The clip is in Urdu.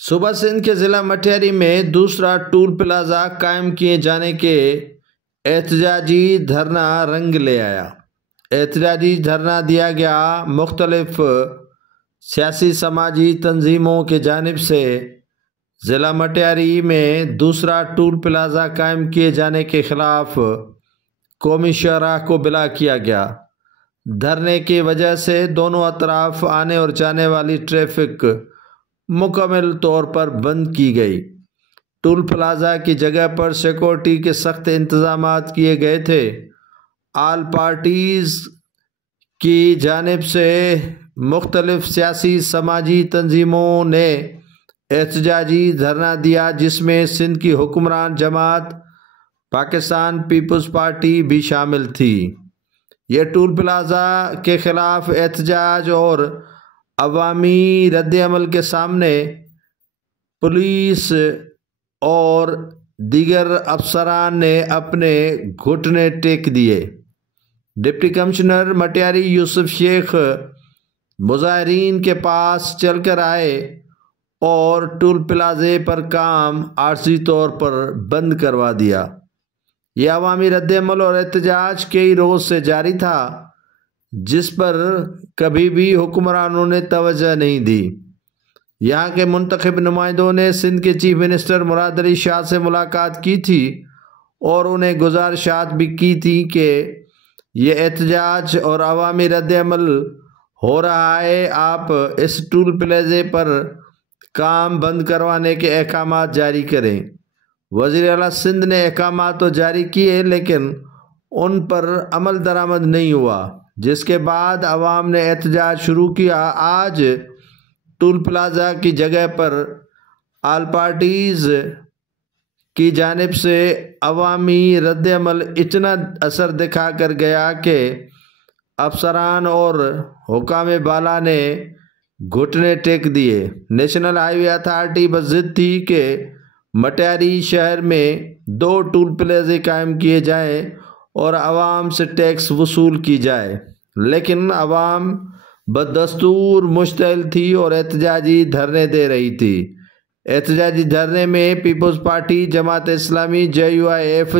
صوبہ سندھ کے ضلع مٹھیاری میں دوسرا ٹول پلازہ قائم کیے جانے کے احتجاجی دھرنا رنگ لے آیا۔ احتجاجی دھرنا دیا گیا مختلف سیاسی سماجی تنظیموں کی جانب سے ضلع مٹھیاری میں دوسرا ٹول پلازہ قائم کیے جانے کے خلاف قومی شاہراہ کو بلا کیا گیا۔ دھرنے کی وجہ سے دونوں اطراف آنے اور جانے والی ٹریفک مکمل طور پر بند کی گئی۔ ٹول پلازہ کی جگہ پر سیکورٹی کے سخت انتظامات کیے گئے تھے۔ آل پارٹیز کی جانب سے مختلف سیاسی سماجی تنظیموں نے احتجاجی دھرنا دیا، جس میں سندھ کی حکمران جماعت پاکستان پیپلز پارٹی بھی شامل تھی۔ یہ ٹول پلازہ کے خلاف احتجاج اور عوامی رد عمل کے سامنے پولیس اور دیگر افسران نے اپنے گھٹنے ٹیک دیے۔ ڈپٹی کمشنر مٹھیاری یوسف شیخ مظاہرین کے پاس چل کر آئے اور ٹول پلازے پر کام عارضی طور پر بند کروا دیا۔ یہ عوامی رد عمل اور احتجاج کئی روز سے جاری تھا، جس پر کبھی بھی حکمرانوں نے توجہ نہیں دی۔ یہاں کے منتخب نمائندوں نے سندھ کے چیف منسٹر مراد علی شاہ سے ملاقات کی تھی اور انہیں گزارشات بھی کی تھی کہ یہ احتجاج اور عوامی رد عمل ہو رہا ہے، آپ اس ٹول پلازے پر کام بند کروانے کے احکامات جاری کریں۔ وزیر اعلیٰ سندھ نے احکامات تو جاری کیے، لیکن ان پر عمل درآمد نہیں ہوا، جس کے بعد عوام نے احتجاج شروع کیا۔ آج ٹول پلازہ کی جگہ پر آل پارٹیز کی جانب سے عوامی رد عمل اتنا اثر دکھا کر گیا کہ افسران اور حکام بالا نے گھٹنے ٹیک دیے۔ نیشنل ہائی وے اتھارٹی بس ضد تھی کہ مٹھیاری شہر میں 2 ٹول پلازے قائم کیے جائیں اور عوام سے ٹیکس وصول کی جائے، لیکن عوام بدستور مشتعل تھی اور احتجاجی دھرنے دے رہی تھی۔ احتجاجی دھرنے میں Peoples party, Jamaat Islami, JUIF